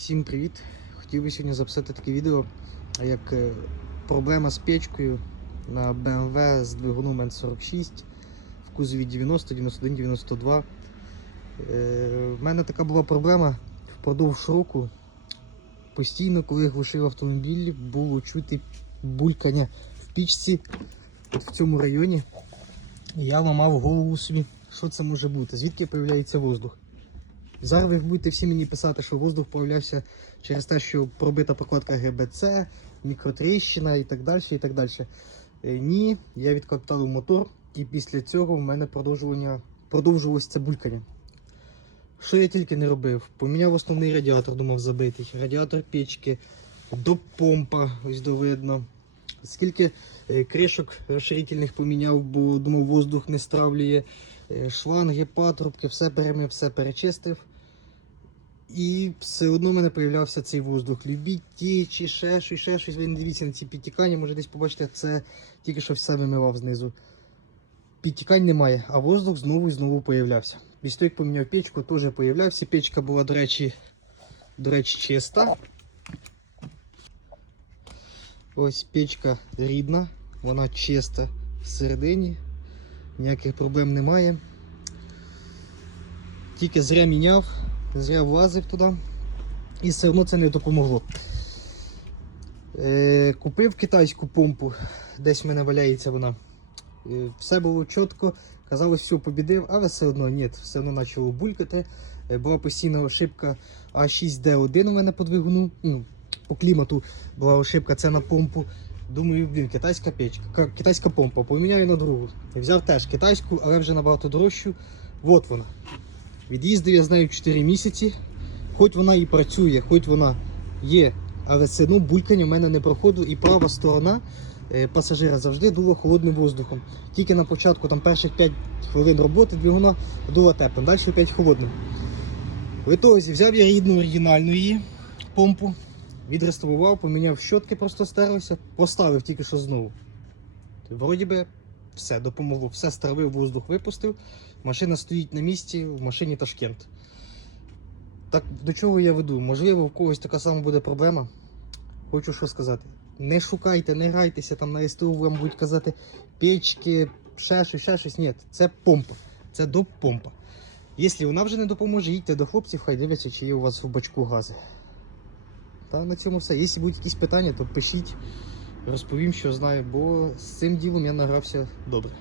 Всім привіт! Хотів би сьогодні записати таке відео, як е, проблема з печкою на BMW з двигуном N46 в кузові 90, 91, 92. Е, В мене така була проблема впродовж року. Постійно, коли я глушив автомобіль, було чути булькання в пічці в цьому районі. Я ламав голову собі, що це може бути, звідки з'являється воздух. Зараз ви будете всі мені писати, що воздух появлявся через те, що пробита прокладка ГБЦ, мікротріщина і так далі. і так далі. Е, Ні, я відкоптав мотор, і після цього в мене продовжування це булькання. Що я тільки не робив? Поміняв основний радіатор, думав забитий. Радіатор печки, до помпа, ось довидно. Скільки е, кришок розширительних поміняв, бо думав, воздух не стравлює. Е, Шланги, патрубки, все перемив, все перечистив. І все одно в мене появлявся цей воздух. Любіть ті, чи ще щось, ще щось. Ви не дивіться на ці підтікання, може десь побачите, це тільки що все вимивав знизу. Підтікань немає, а воздух знову і знову появлявся. Після того, як поміняв печку, теж появлявся. Печка була, до речі, до речі, чиста. Ось печка рідна, вона чиста всередині, ніяких проблем немає. Тільки зря міняв, зря влазив туди і все одно це не допомогло. Е, купив китайську помпу, десь в мене валяється вона. Е, все було чітко, казалось, все побідив, але все одно ні, все одно почало булькати. Е, була постійна ошибка А6D1 у мене по двигуну. Ну, по клімату була ошибка, це на помпу. Думаю, блін, китайська печка, китайська помпа, поміняю на другу. Взяв теж китайську, але вже набагато дорожчу. От вона. Від'їздив я з нею 4 місяці. Хоч вона і працює, хоч вона є, але все одно булькання в мене не проходило. І права сторона е, пасажира завжди дула холодним воздухом. Тільки на початку, там перших 5 хвилин роботи двигуна дула теплим, далі 5 холодним. В ітозі взяв я рідну оригінальну її помпу, відреставрував, поміняв щотки, просто стерлися, поставив тільки що знову. Вроді би все допомогло, все стравив, воздух випустив. Машина стоїть на місці, в машині Ташкент. Так до чого я веду? Можливо, в когось така сама буде проблема. Хочу що сказати. Не шукайте, не грайтеся там на СТУ, вам будуть казати печки, ще щось, ще щось. Ні, це помпа. Це до помпа. Якщо вона вже не допоможе, їдьте до хлопців, хай дивляться, чи є у вас в бачку гази. Та на цьому все. Якщо будуть якісь питання, то пишіть, розповім, що знаю, бо з цим ділом я награвся добре.